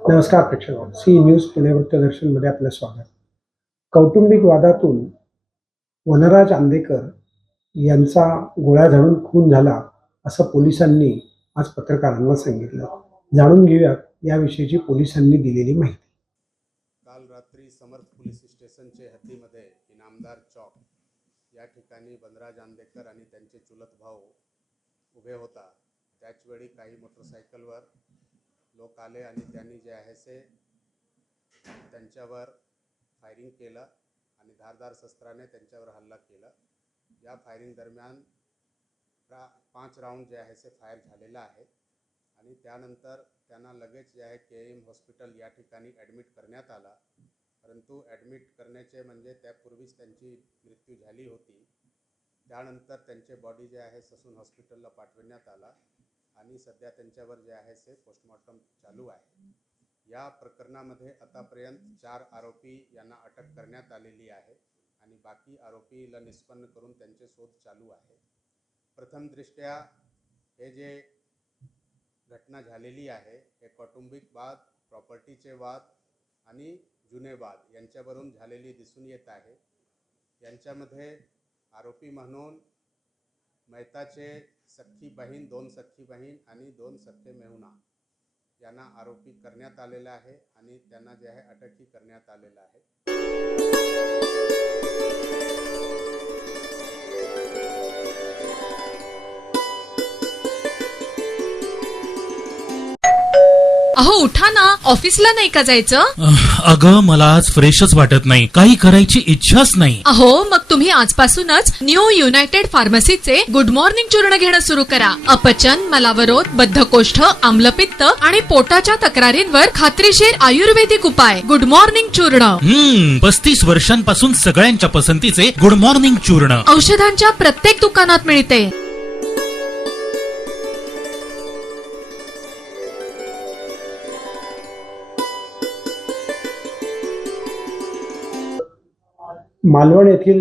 नमस्कार प्रेक्षक C news Pune वृत्तदर्शन मध्ये आपलं स्वागत. कौटुंबिक वादातून वनराज आंदेकर यांचा गोळ्या झाडून खून झाला असं पोलिसांनी आज पत्रकारांना सांगितलं. जाणून घेऊयात याविषयीची पोलिसांनी दिलेली माहिती. काल रात्री समर्थ पोलीस स्टेशनचे हद्दीमध्ये इनामदार चौक या ठिकाणी वनराज आंदेकर आणि त्यांचे चुलत भाऊ उभे होता. त्याचवेळी काही मोटरसायकलवर लोक आले आणि त्यांनी जे आहे ते त्यांच्यावर फायरिंग केलं आणि धारदार शस्त्राने त्यांच्यावर हल्ला केला. या फायरिंग दरम्यान 5 राऊंड जे आहे ते फायर झालेला आहे आणि त्यानंतर त्यांना लगेच जे आहे KM हॉस्पिटल या ठिकाणी ॲडमिट करण्यात आला. परंतु ॲडमिट करण्याचे म्हणजे त्यापूर्वीच त्यांची मृत्यू झाली होती. त्यानंतर त्यांचे बॉडी जे आहे ससून हॉस्पिटलला पाठवण्यात आला आणि सध्या त्यांच्यावर जे आहे ते पोस्टमॉर्टम चालू आहे. या प्रकरणामध्ये आतापर्यंत 4 आरोपी यांना अटक करण्यात आलेली आहे आणि बाकी आरोपीला निष्पन्न करून त्यांचे शोध चालू आहे. प्रथमदृष्ट्या हे जे घटना झालेली आहे हे कौटुंबिक वाद, प्रॉपर्टीचे वाद आणि जुने वाद यांच्यावरून झालेली दिसून येत आहे. यांच्यामध्ये आरोपी म्हणून मेहताचे सख्खी बहीण, 2 सख्खी बहीण आणि 2 सख्खे मेहुणा यांना आरोपी करण्यात आलेला आहे आणि त्यांना जे आहे अटकही करण्यात आलेला आहे. अहो उठा ना, ऑफिसला नाही का जायचं? अगं मला आज फ्रेशच वाटत नाही, काही करायची इच्छाच नाही. अहो मग तुम्ही आजपासूनच न्यू युनायटेड फार्मसीचे गुड मॉर्निंग चूर्ण घेणं सुरू करा. अपचन, मलावरोध, बद्धकोष्ठ, आम्लपित्त आणि पोटाच्या तक्रारींवर खात्रीशीर आयुर्वेदिक उपाय. गुड मॉर्निंग चूर्ण. 35 वर्षांपासून सगळ्यांच्या पसंतीचे गुड मॉर्निंग चूर्ण औषधांच्या प्रत्येक दुकानात मिळते. मालवण येथील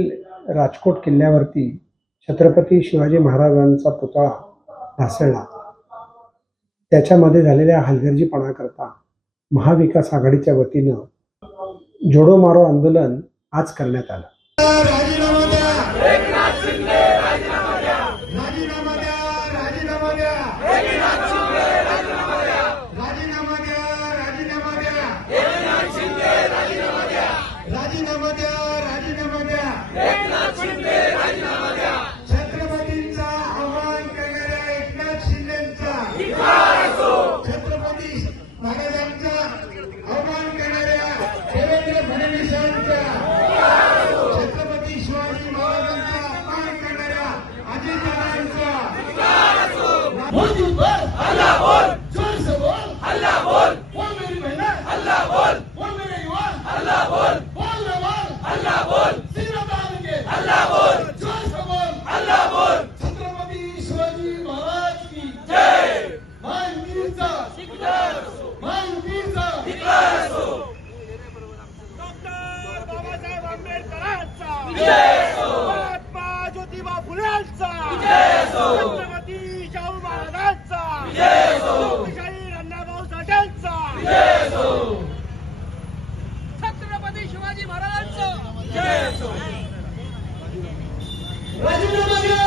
राजकोट किल्ल्यावरती छत्रपती शिवाजी महाराजांचा पुतळा ढासळला. त्याच्यामध्ये झालेल्या हलगर्जीपणाकरता महाविकास आघाडीच्या वतीनं जोडो मारो आंदोलन आज करण्यात आलं. छत्रपतींचा आव्हान करणाऱ्या एकनाथ शिंदेचा, छत्रपती महाराजांचा आव्हान करणाऱ्या देवेंद्र फडणवीसांचा, छत्रपती शिवाजी महाराजांचा अपमान करणाऱ्या अजितदादांचा हल्ला बोल, जोर से बोल, हल्ला बोल, बोल मेरी बहना, हल्ला बोल, बोल मेरे युवा, हल्ला बोल, बोल रे बोल, हल्ला बोल, हल्ला बोल, जोर से बोल, हल्ला बोल. छत्रपती शिवाजी महाराज की जय. महावीरचा शिकदार असो, महावीरचा शिकदार असो. डॉक्टर बाबासाहेब आंबेडकरांचा विजय असो, महात्मा ज्योतिबा फुलेंचा विजय असो, छत्रपती शाहू महाराजांचा विजय असो, लोकशाही अण्णाभाऊ साठेंचा विजय असो, छत्रपती शिवाजी महाराजांचा विजय असो. राजीनामा द्या.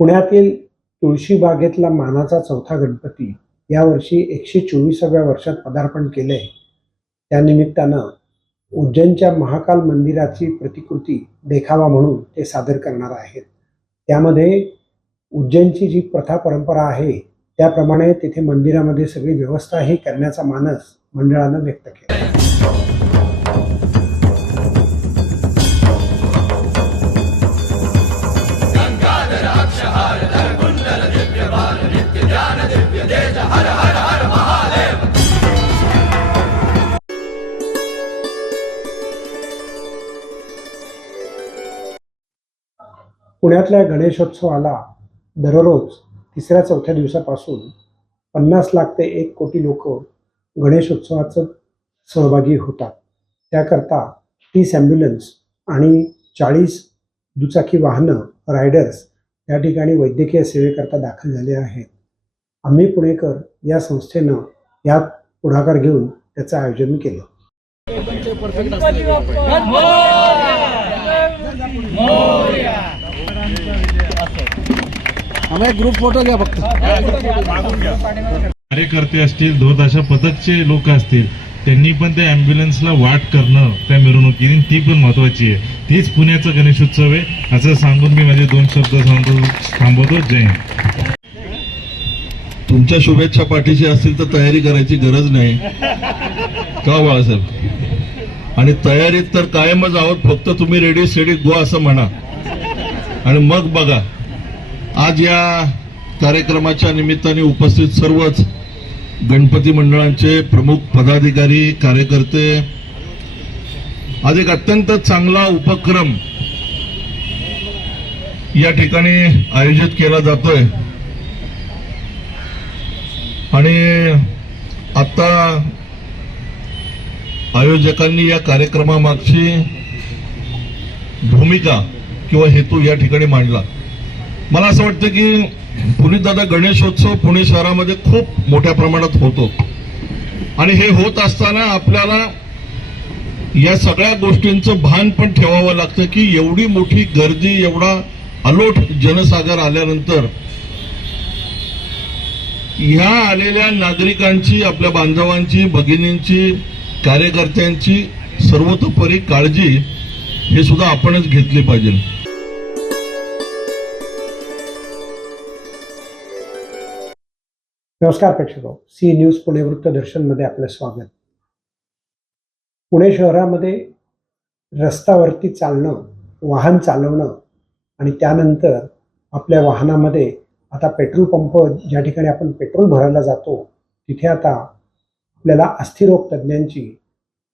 पुण्यातील तुळशीबागेतला मानाचा चौथा गणपती यावर्षी 124व्या वर्षात पदार्पण केले. त्यानिमित्तानं उज्जैनच्या महाकाल मंदिराची प्रतिकृती देखावा म्हणून ते सादर करणार आहेत. त्यामध्ये उज्जैनची जी प्रथा परंपरा आहे त्याप्रमाणे तिथे मंदिरामध्ये सगळी व्यवस्थाही करण्याचा मानस मंडळानं व्यक्त केला. पुण्यातल्या गणेशोत्सवाला दररोज 3-4 दिवसापासून 50 लाख ते 1 कोटी लोक गणेशोत्सवाचं सहभागी होतात. त्याकरता 30 ॲम्ब्युलन्स आणि 40 दुचाकी वाहनं रायडर्स या ठिकाणी वैद्यकीय सेवेकरता दाखल झाले आहेत. आम्ही पुणेकर या संस्थेनं यात पुढाकार घेऊन त्याचं आयोजन केलं. कार्यकर्ते असतील, ध्वजदाशा पथकचे लोक असतील, त्यांनी पण त्या ॲम्ब्युलन्सला वाट करणं त्या मिरवणुकीने ती पण महत्वाची आहे. तीच पुण्याचा गणेशोत्सव आहे असं सांगून मी माझे 2 शब्द थांबवतो. जय हिंद. तुमच्या शुभेच्छा पाठीशी असतील तर तयारी करायची गरज नाही का बाळासाहेब? आणि तयारीत तर कायमच आहोत, फक्त तुम्ही रेडी स्टेडी गो असं म्हणा आणि मग बघा. आज या कार्यक्रमाच्या निमित्ताने उपस्थित सर्वच गणपती मंडळांचे प्रमुख पदाधिकारी, कार्यकर्ते, आज एक अत्यंत चांगला उपक्रम या ठिकाणी आयोजित केला जातोय. आणि आता आयोजकांनी या कार्यक्रमामागची भूमिका किंवा हेतू या ठिकाणी मांडला. मला असं वाटतं की पुनीतदादा गणेशोत्सव पुणे शहरामध्ये खूप मोठ्या प्रमाणात होतो आणि हे होत असताना आपल्याला या सगळ्या गोष्टींचं भान पण ठेवावं लागतं की एवढी मोठी गर्दी, एवढा अलोट जनसागर आल्यानंतर ह्या आलेल्या नागरिकांची, आपल्या बांधवांची, भगिनींची, कार्यकर्त्यांची सर्वतोपरी काळजी हे सुद्धा आपणच घेतली पाहिजे. नमस्कार प्रेक्षको, सी न्यूज पुणे वृत्तदर्शनमध्ये आपलं स्वागत. पुणे शहरामध्ये रस्त्यावरती चालणं, वाहन चालवणं आणि त्यानंतर आपल्या वाहनामध्ये आता पेट्रोल पंप ज्या ठिकाणी आपण पेट्रोल भरायला जातो तिथे आता आपल्याला अस्थिरोग तज्ज्ञांची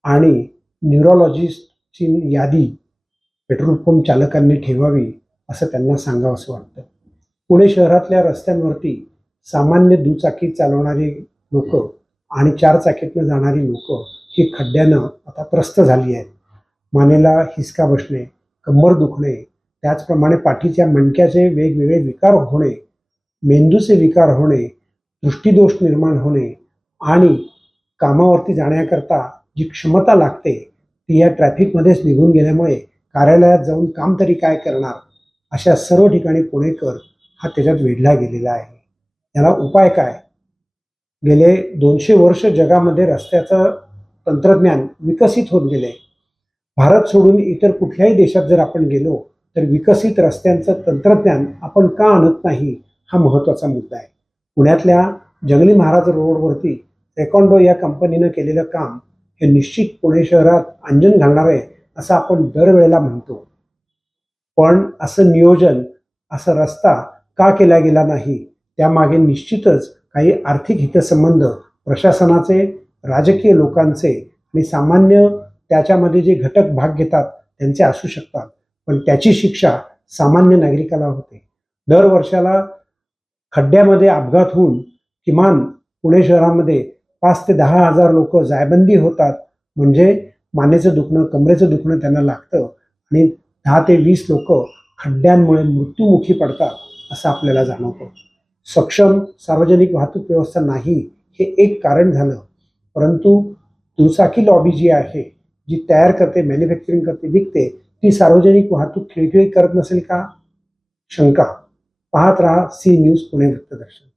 आणि न्यूरोलॉजिस्टची यादी पेट्रोल पंप चालकांनी ठेवावी असं त्यांना सांगावंसं वाटतं. पुणे शहरातल्या रस्त्यांवरती सामान्य दुचाकी चालवणारी लोक आणि 4 चाकीतनं जाणारी लोक ही खड्ड्यानं आता त्रस्त झाली आहेत. मानेला हिसका बसणे, कंबर दुखणे, त्याचप्रमाणे पाठीच्या मणक्याचे वेगवेगळे विकार होणे, मेंदूचे विकार होणे, दृष्टीदोष निर्माण होणे आणि कामावरती जाण्याकरता जी क्षमता लागते ती या ट्रॅफिकमध्येच निघून गेल्यामुळे कार्यालयात जाऊन काम तरी काय करणार अशा सर्व ठिकाणी पुणेकर हा त्याच्यात वेढला गेलेला आहे. याला उपाय काय? गेले 200 वर्ष जगामध्ये रस्त्याचं तंत्रज्ञान विकसित होत गेले. भारत सोडून इतर कुठल्याही देशात जर आपण गेलो तर विकसित रस्त्यांचं तंत्रज्ञान आपण का आणत नाही हा महत्त्वाचा मुद्दा आहे. पुण्यातल्या जंगली महाराज रोडवरती सेकॉन्डो या कंपनीनं केलेलं काम हे निश्चित पुणे शहरात अंजन घालणार आहे असं आपण दरवेळेला म्हणतो. पण असं नियोजन, असा रस्ता का केला गेला नाही त्यामागे निश्चितच काही आर्थिक हितसंबंध प्रशासनाचे, राजकीय लोकांचे आणि सामान्य त्याच्यामध्ये जे घटक भाग घेतात त्यांचे असू शकतात. पण त्याची शिक्षा सामान्य नागरिकाला होते. दर वर्षाला खड्ड्यामध्ये अपघात होऊन किमान पुणे शहरामध्ये 5 ते 10 हजार लोक जायबंदी होतात. म्हणजे मानेचं दुखणं, कमरेचं दुखणं त्यांना लागतं आणि 10 ते 20 लोक खड्ड्यांमुळे मृत्युमुखी पडतात असं आपल्याला जाणवतं. सक्षम सार्वजनिक वाहतूक व्यवस्था नाही हे एक कारण झालं, परंतु दुचाकी लॉबी जी आहे, जी तयार करते, मॅन्युफॅक्चरिंग करते, विकते, ती सार्वजनिक वाहतूक खिळखिळी करत नसेल का? शंका. पाहत राहा सी न्यूज पुणे वृत्तदर्शन.